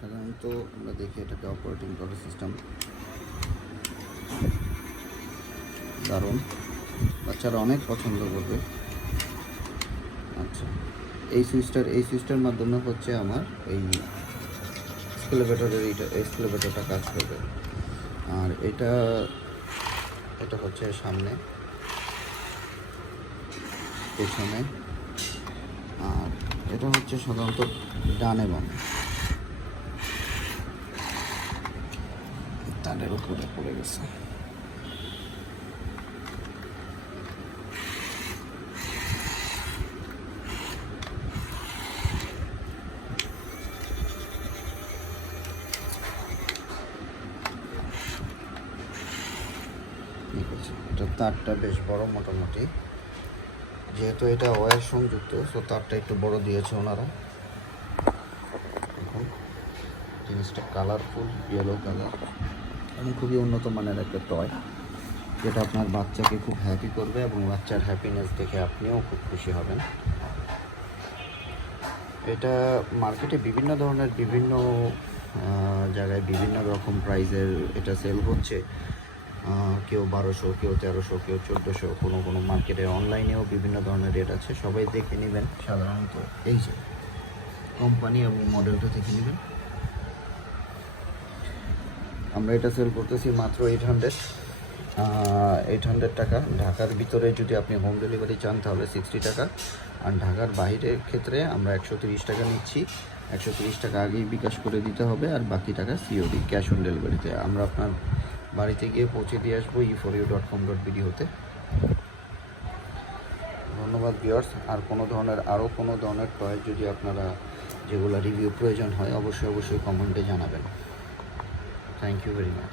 সাধারণত আমরা দেখি এটাকে অপারেটিং করার সিস্টেম দারুণ, বাচ্চারা অনেক পছন্দ করবে। আচ্ছা, এই সুইচটার মাধ্যমে হচ্ছে আমার এই স্কেলেবেটরটা কাজ করবে। আর এটা হচ্ছে সামনে, পেছনে, আর এটা হচ্ছে সাধারণত ডানে বামে। তারের উপরে পড়ে গেছে। ঠিক আছে, এটা তারটা বেশ বড় মোটামুটি, যেহেতু এটা ওয়্যার সংযুক্ত, সো তারটা একটু বড় দিয়েছে ওনারা। দেখুন জিনিসটা কালারফুল, ইয়েলো কালার, এবং খুবই উন্নত মানের একটা টয়, যেটা আপনার বাচ্চাকে খুব হ্যাপি করবে এবং বাচ্চার হ্যাপিনেস দেখে আপনিও খুব খুশি হবেন। এটা মার্কেটে বিভিন্ন ধরনের বিভিন্ন জায়গায় বিভিন্ন রকম প্রাইসের এটা সেল হচ্ছে। কেউ 1200, কেউ 1300, কেউ 1400, কোনো মার্কেটে অনলাইনেও বিভিন্ন ধরনের রেট আছে। সবাই দেখে নেবেন, সাধারণত এই যে কোম্পানি এবং মডেলটা দেখে নেবেন। আমরা এটা সেল করতেছি মাত্র 800 টাকা। ঢাকার ভিতরে যদি আপনি হোম ডেলিভারি চান তাহলে 60 টাকা, আর ঢাকার বাইরের ক্ষেত্রে আমরা 130 টাকা নিচ্ছি। 130 টাকা আগেই বিকাশ করে দিতে হবে, আর বাকি টাকা সিওডি, ক্যাশ অন ডেলিভারিতে আমরা আপনার বাড়িতে গিয়ে পৌঁছে দিয়ে আসবো e4u.com.bd হতে। ধন্যবাদ ভিউয়ার্স। আর আরও কোনো ধরনের টয় যদি আপনারা যেগুলো রিভিউ প্রয়োজন হয় অবশ্যই কমেন্টে জানাবেন। Thank you very much.